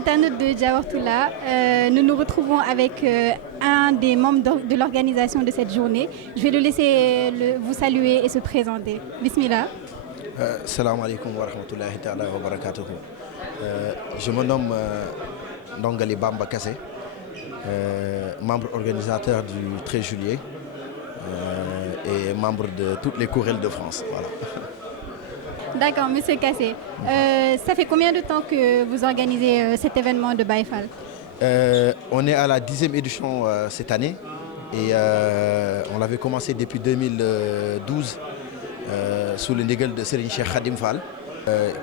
internautes de Diawortoula, nous nous retrouvons avec un des membres de l'organisation de cette journée. Je vais le laisser vous saluer et se présenter. Bismillah. Salam alaikum wa rahmatullahi ta'ala wa barakatuhu. Je me nomme Ndongali Bamba Kassé, membre organisateur du 13 juillet et membre de toutes les chorales de France. Voilà. D'accord, Monsieur Kassé. Ça fait combien de temps que vous organisez cet événement de Baye Fall? On est à la 10e édition cette année et on l'avait commencé depuis 2012 sous le négel de Serigne Cheikh Khadim Fall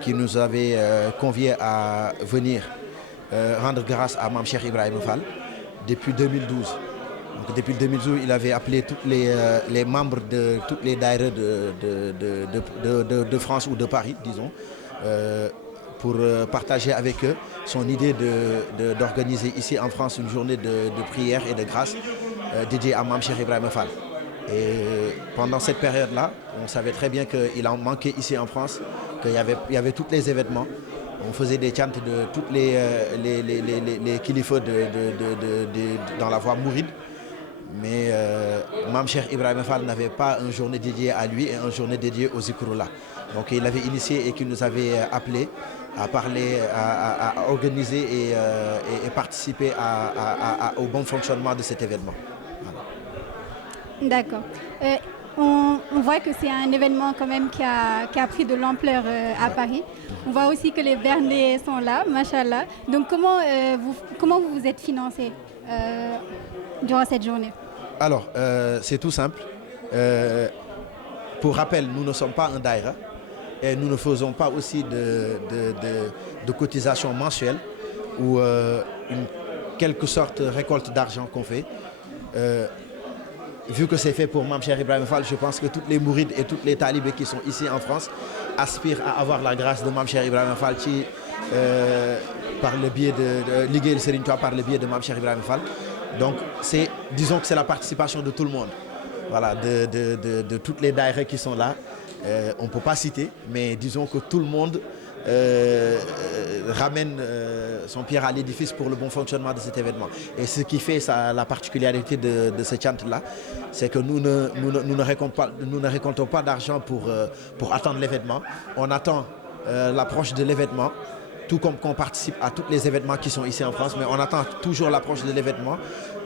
qui nous avait conviés à venir rendre grâce à Mame Cheikh Ibrahima Fall depuis 2012. Donc, depuis 2012, il avait appelé tous les membres de toutes les daïras de France ou de Paris, disons, pour partager avec eux son idée d'organiser ici en France une journée de prière et de grâce dédiée à Mame Cheikh Ibrahima Fall. Et pendant cette période-là, on savait très bien qu'il en manquait ici en France, qu'il y avait tous les événements. On faisait des chants de toutes les kilifos dans la voie mouride. Mais Mame Cheikh Ibrahima Fall n'avait pas une journée dédiée à lui et une journée dédiée aux Zikroulah. Donc il avait initié et qu'il nous avait appelé à parler, à organiser et participer au bon fonctionnement de cet événement. Voilà. D'accord. On voit que c'est un événement quand même qui a pris de l'ampleur à Paris. On voit aussi que les Bernais sont là, machallah. Donc comment vous êtes financé durant cette journée? Alors, c'est tout simple. Pour rappel, nous ne sommes pas un daïra et nous ne faisons pas aussi de cotisation mensuelle ou une quelque sorte récolte d'argent qu'on fait. Vu que c'est fait pour Mame Cheikh Ibrahima Fall, je pense que toutes les mourides et toutes les talibés qui sont ici en France aspirent à avoir la grâce de Mame Cheikh Ibrahima Fall qui, par le biais de Ligue El Serigne Touba, par le biais de Mame Cheikh Ibrahima Fall. Donc, disons que c'est la participation de tout le monde, voilà, de toutes les daïras qui sont là. On ne peut pas citer, mais disons que tout le monde ramène son pierre à l'édifice pour le bon fonctionnement de cet événement. Et ce qui fait la particularité de ce chant-là, c'est que nous ne récoltons pas d'argent pour attendre l'événement. On attend l'approche de l'événement, tout comme qu'on participe à tous les événements qui sont ici en France, mais on attend toujours l'approche de l'événement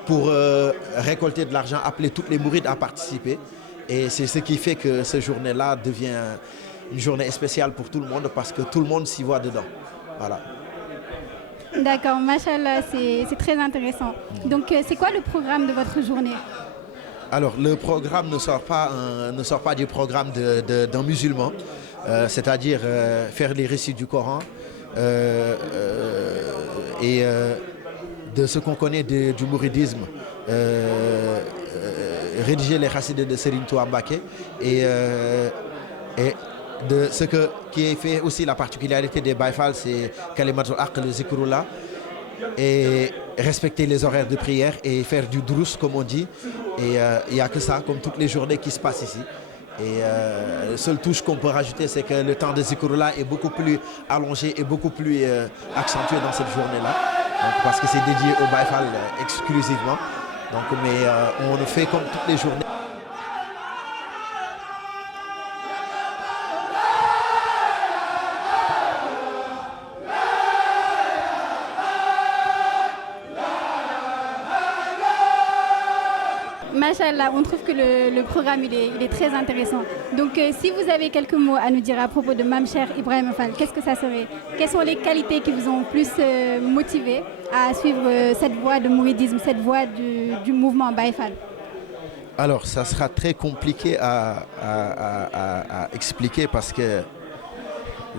pour récolter de l'argent, appeler toutes les mourides à participer. Et c'est ce qui fait que cette journée-là devient une journée spéciale pour tout le monde parce que tout le monde s'y voit dedans. Voilà. D'accord, machallah, c'est très intéressant. Donc c'est quoi le programme de votre journée? Alors le programme ne sort pas du programme d'un musulman, c'est-à-dire faire les récits du Coran et de ce qu'on connaît du mouridisme, rédiger les chassides de Serigne Touba Mbacké et de qui est fait aussi la particularité des Baye Fall, c'est Kalimatul Haq, le Zikroulah, et respecter les horaires de prière et faire du drous comme on dit. Et il n'y a que ça, comme toutes les journées qui se passent ici. Et la seule touche qu'on peut rajouter, c'est que le temps de Zikroulah est beaucoup plus allongé et beaucoup plus accentué dans cette journée-là. Parce que c'est dédié au Baye Fall exclusivement. Donc, mais on le fait comme toutes les journées. Machallah, on trouve que le programme il est très intéressant. Donc si vous avez quelques mots à nous dire à propos de Mame Cheikh Ibrahima Fall, qu'est-ce que ça serait? Quelles sont les qualités qui vous ont plus motivé à suivre cette voie de mouridisme, cette voie du mouvement Baye Fall? Alors ça sera très compliqué à expliquer parce que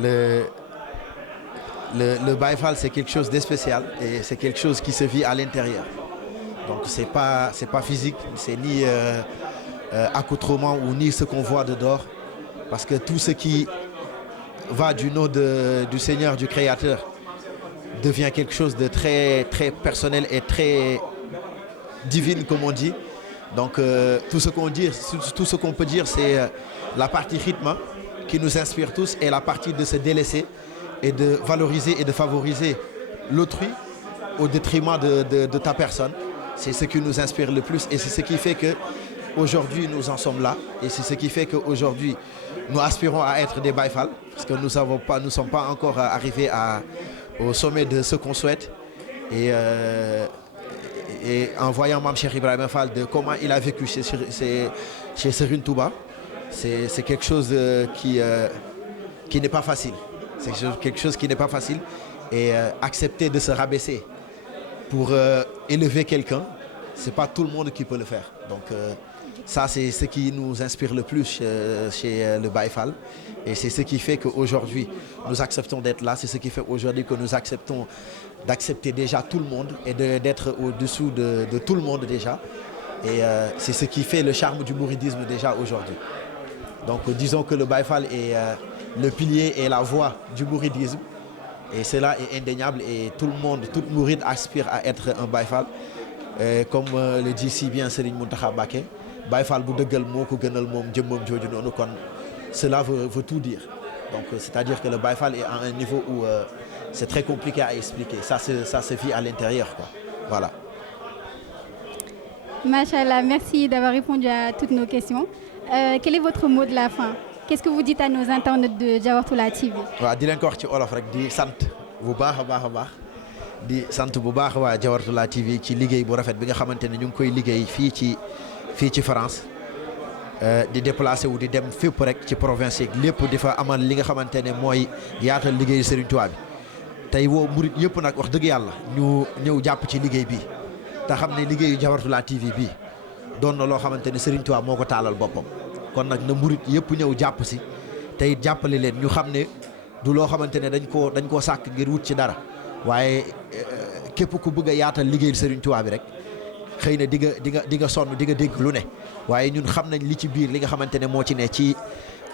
le Baye Fall c'est quelque chose de spécial et c'est quelque chose qui se vit à l'intérieur. Donc c'est pas physique, c'est ni accoutrement ou ni ce qu'on voit de dehors. Parce que tout ce qui va du nom du Seigneur, du Créateur, devient quelque chose de très, très personnel et très divine comme on dit. Donc tout ce qu'on peut dire, c'est la partie rythme qui nous inspire tous et la partie de se délaisser et de valoriser et de favoriser l'autrui au détriment de ta personne. C'est ce qui nous inspire le plus et c'est ce qui fait qu'aujourd'hui nous en sommes là et c'est ce qui fait qu'aujourd'hui nous aspirons à être des Baye Fall parce que nous ne sommes pas encore arrivés au sommet de ce qu'on souhaite et en voyant Mame Cheikh Ibrahima Fall de comment il a vécu chez Serigne Touba, c'est quelque chose qui n'est pas facile. C'est quelque chose qui n'est pas facile et accepter de se rabaisser pour élever quelqu'un, c'est pas tout le monde qui peut le faire. Donc ça c'est ce qui nous inspire le plus chez le Baye Fall et c'est ce qui fait qu'aujourd'hui nous acceptons d'être là, c'est ce qui fait aujourd'hui que nous acceptons d'accepter déjà tout le monde et d'être au-dessous de tout le monde déjà et c'est ce qui fait le charme du mouridisme déjà aujourd'hui. Donc disons que le Baye Fall est le pilier et la voix du mouridisme et cela est indéniable et tout le monde, toute mouride aspire à être un Baye Fall. Comme le dit si bien Serigne Mountakha Mbacké, Baye Fall bu dëggal moo ko gënal moom jëmmam jooju noonu kon cela veut tout dire. Donc c'est-à-dire que le Baye Fall est à un niveau où c'est très compliqué à expliquer. Ça se vit à l'intérieur, quoi. Voilà. Machallah, merci d'avoir répondu à toutes nos questions. Quel est votre mot de la fin? Qu'est-ce que vous dites à nos internautes de Diawartoulah TV? waaw di leen ko wax ci olof rek di sant bu baax a baax di sant bu baax waa Diawartoulah TV ci liggéey bu rafet bi nga xamante ne ñu ngi koy liggéey fii ci France di déplacé wu di dem fépp rek ci province yi lépp di fa amal li nga xamante ne mooy yaatal liggéeyu Serigne Touba bi tey woo murit yëpp nag wax dëgg yàlla ñu ñëw jàpp ci liggéey bi te xam ne liggéeyu Diawartoulah TV bi doon na loo xamante ne Serigne Touba moo ko taalal boppam. kon nag na murit yëpp ñëw jàpp si tey jàppale leen ñu xam ne du loo xamante ne dañ koo sàkk ngir wut ci dara waaye képp ku bëgg a yaatal liggéeyal Serigne Touba bi rek xëy na di nga sonn di nga dégg lu ne waaye ñun xam nañ li ci biir li nga xamante ne moo ci ne ci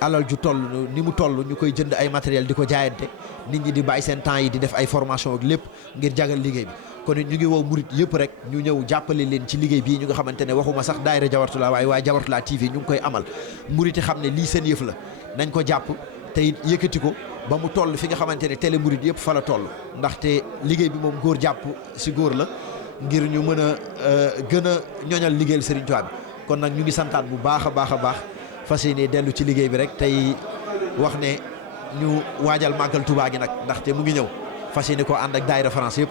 alal ju toll ni mu toll ñu koy jënd ay matériel di ko jaayante nit ñi di bàyyi seen temps yi di def ay formation ak lépp ngir jagal liggéey bi kon ñu ngi woo murit yëpp rek ñu ñëw jàppale leen ci liggéey bii ñu nga xamante ne waxuma sax daayira Diawartoulah waaye Diawartoulah TV ñu ngi koy amal muriti xam ne lii seen yëf la nañ ko jàpp te it yëkkati ko ba mu toll fi nga xamante ne télé murit yëpp fa la toll ndaxte liggéey bi moom góor jàpp si góor la ngir ñu mën a gën a ñoñal liggéeyal Serigne Touba bi kon nag ñu ngi santaat bu baax a baax fas yéene dellu ci liggéey bi rek tey wax ne ñu waajal màggal Touba gi nag ndaxte mu ngi ñëw fas yéene koo ànd ak daayira France yëpp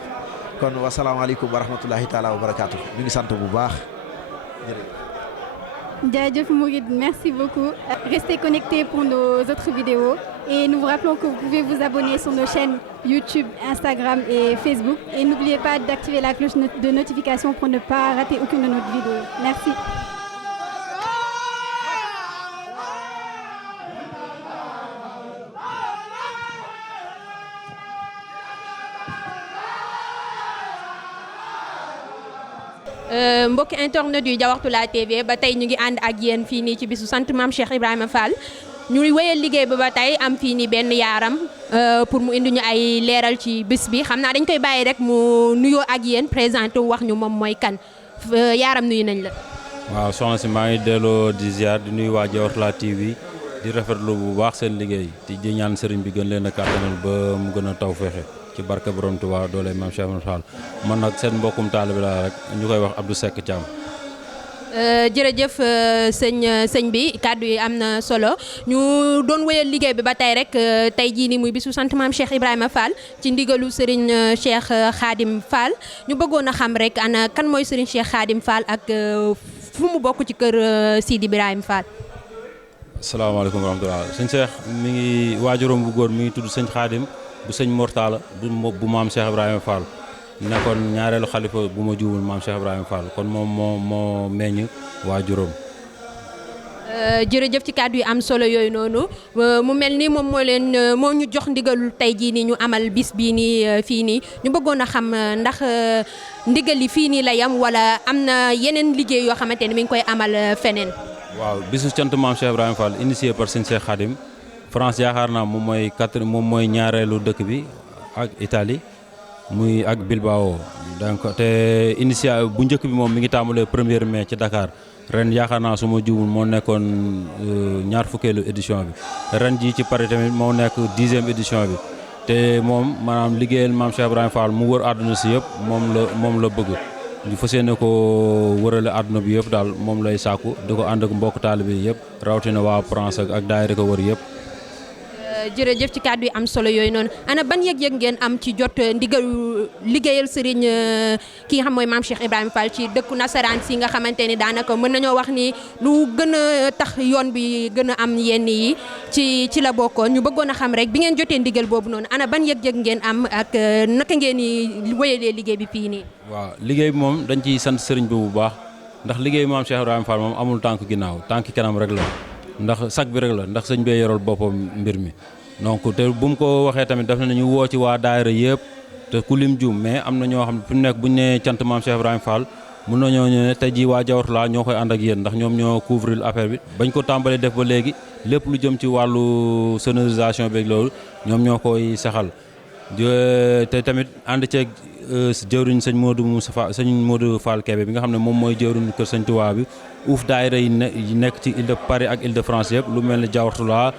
kon wasalaamaaleykum wa rahmatullahi taala wa barakaatu ñu ngi sant bu baax Jaajëf Mouride, merci beaucoup. Restez connectés pour nos autres vidéos et nous vous rappelons que vous pouvez vous abonner sur nos chaînes YouTube, Instagram et Facebook et n'oubliez pas d'activer la cloche de notification pour ne pas rater aucune de nos vidéos. Merci. mbokki internet yu Diawartoulah TV ba tey ñu ngi ànd ak yéen fii nii ci bisu sant Mame Cheikh Ibrahima Fall ñu wéyal liggéey ba tey am fii nii benn yaaram pour mu indi ñu ay leeral ci bis bi xam naa dañ koy bàyyi rek mu nuyoo ak yéen présenté wax ñu moom mooy kan yaaram nuyu nañ la. waaw soxna si maa ngi delloo di ziar di nuyu waa Diawartoulah TV di rafetlu bu baax seen liggéey di ñaan sëriñ bi gën leen a kàttanal ba mu gën a taw fexe ci barke borom Touba doole Mame Cheikh Ibrahima Fall man nag seen mbokkum taalibe la rek ñu koy wax Abdou Seck Thiam. jërëjëf sëñ bi kàddu yi am na solo ñu doon wéyal liggéey bi ba tey rek tey jii nii muy bisu sant Mame Cheikh Ibrahima Fall ci ndigalu Serigne Cheikh Khadim Fall ñu bëggoon a xam rek ana kan mooy Serigne Cheikh Khadim Fall ak fu mu bokk ci kër Sidi Ibrahima Fall. asalaamaaleykum wa rahmatulah sëñ Cheikh mi ngi waajuram bu góor mi ngi tudd sëñ Khadim bu sëñ Mortala bu Mame Cheikh Ibrahima Fall. nekkoon ñaareelu xalifa bu ma juumul Mame Cheikh Ibrahima Fall kon moom moo meññ waajuram. jërëjëf ci kàddu yi am solo yooyu noonu mu mel ni moom moo ñu jox ndigalul tey jii nii ñu amal bis bii nii fii nii ñu bëggoon a xam ndax ndigal yi fii nii la yam wala am na yeneen liggéey yoo xamante ne mi ngi koy amal feneen. waaw bisu cant Mame Cheikh Ibrahima Fall initié par sëñ Cheikh Khadim France yaakaar naa moom mooy ñaareelu dëkk bi ak Italie. muy ak Bilbao donc te initiative bu njëkk bi moom mi ngi tàmbalee 1er mai ci Dakar ren yaakaar naa su ma juumul moo nekkoon ñaar fukkeelu édition bi ren ji ci Paris tamit moo nekk 10e édition bi te moom maanaam liggéeyal maam Cheikh Ibrahima Fall mu wër àdduna si yëpp moom la bëgg ñu fas yéene ko wërale àdduna bi yëpp daal moom lay sàkku di ko ànd ak mbokk taalibe yi yëpp rawatina waa France ak daayira ko wër yëpp. jërëjëf ci kàddu yi am solo yooyu noonu ana ban yëg-yëg ngeen am ci jot ndigalu liggéeyal sëriñ ki nga xam mooy maam Cheikh Ibrahima Fall ci dëkku nasaraan si nga xamante ni daanaka mën nañoo wax ni lu gën a tax yoon bi gën a am yenn yi ci la bokkoon ñu bëggoon a xam rek bi ngeen jotee ndigal boobu noonu ana ban yëg-yëg ngeen am ak naka ngeen di wéyalee liggéey bi fii nii. waaw liggéey bi moom dañ ciy sant sëriñ bi bu baax ndax liggéey maam Cheikh Ibrahima Fall moom amul tànk ginnaaw tànk kanam rek la ndax sag bi rek la ndax sëñ bee yoral boppam mbir mi. donc te bu mu ko waxee tamit daf na ñu woo ci waa daayira yëpp te ku lim juum mais am na ñoo xam ne fi mu nekk bu ñu nee cant maam Cheikh Ibrahima Fall mun nañoo ñëw ne tey jii waa Diawartoulah ñoo koy ànd ak yéen ndax ñoom ñoo couvrir affaire bi bañ ko tàmbalee def ba léegi lépp lu jëm ci wàllu sonorisation beeg loolu ñoom ñoo koy saxal te tamit ànd ceeg jëwriñ sëñ Modou Fall Kébé bi nga xam ne moom mooy jëwriñ kër sëñ Touba bi uuf daayira yi nekk ci Île de Paris ak Île de France yëpp lu mel ne Diawartoulah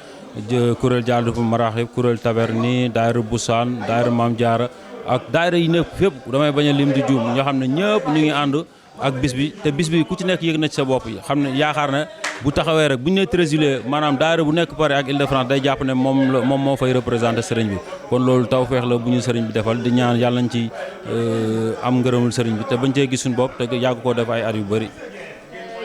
kuréel Jaalibu Maraaxib kuréel Taverny daayira Busaan daayira Maam Jaara ak daayira yi nekk fépp damay bañ a lim di juum ñoo xam ne ñëpp ñu ngi ànd ak bis bi te bis bi ku ci nekk yëg na ci sa bopp xam ne yaakaar na bu taxawee rek bu ñu nee 13 juillet maanaam daayira bu nekk Paris ak Île de France day jàpp ne moom moo fay représenté sëriñ bi kon loolu tawfeex la bu ñu sëriñ bi defal di ñaan yàlla nañ ci am ngërëmul sëriñ bi te bañ cee gis suñu bopp te yàgg koo def ay at yu bëri.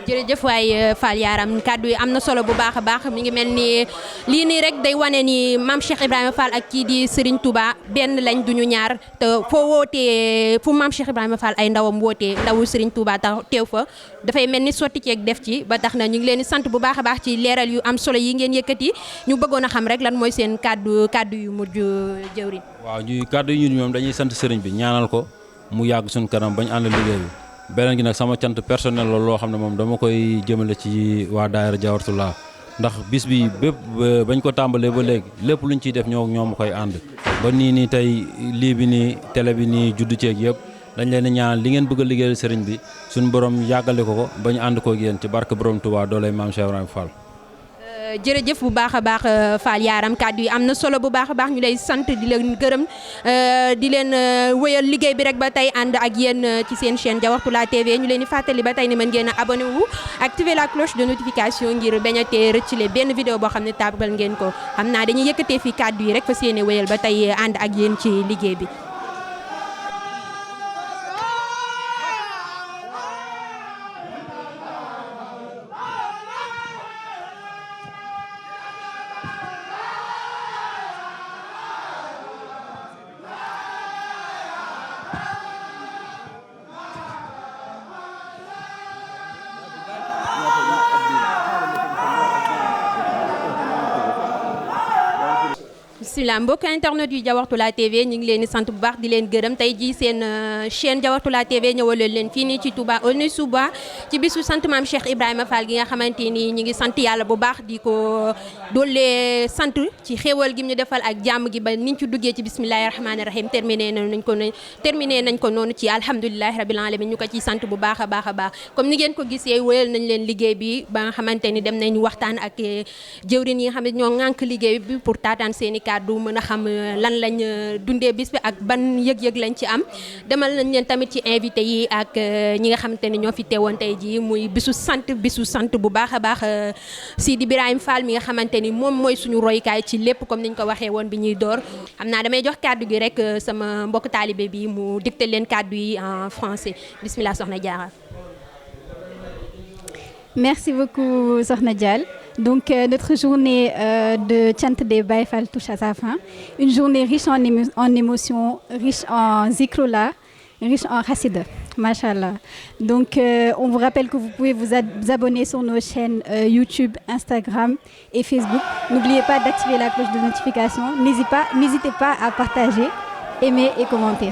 jërëjëf waay Fall Yaram kàddu yi am na solo bu baax a baax mi ngi mel ni lii nii rek day wane ni maam Cheikh Ibrahima Fall ak kii di Serigne Touba benn lañ duñu ñaar te foo wootee fu maam Cheikh Ibrahima Fall ay ndawam wootee ndawu Serigne Touba tax teew fa dafay mel ni sotti ceeg def ci ba tax na ñu ngi leen di sant bu baax a baax ci leeral yu am solo yi ngeen yëkkati ñu bëggoon a xam rek lan mooy seen kàddu yu mujj jëwriñ. waaw ñuy kàddu yu ñoom dañuy sant Serigne bi ñaanal ko mu yàgg suñu kanam bañ ànd liggéey bi. beneen gi nag sama cant personnel la loo xam ne moom dama koy jëmale ci waa daayira Diawartoulah ndax bis bi bépp bañ ko tàmbalee ba léegi lépp luñ ciy def ñoo ma koy ànd ba nii tey lii bi nii télé bi nii juddu ceeg yëpp dañ leen di ñaan li ngeen bëgg a liggéeyal sëriñ bi suñu borom yàggale ko bañ ànd koog yéen ci barke borom Touba doolay maam Cheikh Ibrahima Fall. jërëjëf bu baax a baax Fall Yaram kàddu yi am na solo bu baax a baax ñu lay sant di leen gërëm di leen wéyal liggéey bi rek ba tey ànd ak yéen ci seen chaîne Diawartoulah TV ñu leen di fàttali ba tey ni mën ngeen a abonné wu activer la cloche de notification ngir bañ a tee rëccale benn vidéo boo xam ne tàbbal ngeen ko xam naa dañuy yëkkatee fii kàddu yi rek fas yéene wéyal ba tey ànd ak yéen ci liggéey bi. bismillah mbokk internet yu Diawartoulah TV ñu ngi leen di sant bu baax di leen gërëm tey jii seen chaîne Diawartoulah TV ñëwaloon leen fii nii ci Touba Aulnay-sous-Bois ci bisu sant maam Cheikh Ibrahima Fall gi nga xamante ni ñu ngi sant yàlla bu baax di ko doole sant ci xéewal gi ñu defal ak jàmm gi ba niñ ci duggee ci bismillahi rahmaani rahim terminé nañ ko noonu ci alhamdulilahi rabil alamin ñu ko ciy sant bu baax a baax a baax comme ni ngeen ko gisee wéyal nañ leen liggéey bi ba nga xamante ni dem nañ waxtaan ak jëwrin yi nga xam ne ñoo ŋànk liggéey bi pour taataan seeni du mën a xam lan lañ dundee bis bi ak ban yëg-yëg lañ ci am demal nañ leen tamit ci invité yi ak ñi nga xamante ne ñoo fi teewoon tey jii muy bisu sant bu baax a baax Sidi Ibrahima Fall mi nga xamante ni moom mooy suñu roykaay ci lépp comme niñ ko waxee woon bi ñuy door xam naa damay jox kàddu gi rek sama mbokk taalibe bi mu dicté leen kàddu yi en français bismillah soxna Diarra. Merci beaucoup Sokhna Dial. Donc notre journée de Chant des Baye Fall touche à sa fin. Une journée riche en émotions, riche en zikroullah, riche en khassida. Machallah. Donc on vous rappelle que vous pouvez vous abonner sur nos chaînes YouTube, Instagram et Facebook. N'oubliez pas d'activer la cloche de notification. N'hésitez pas à partager, aimer et commenter.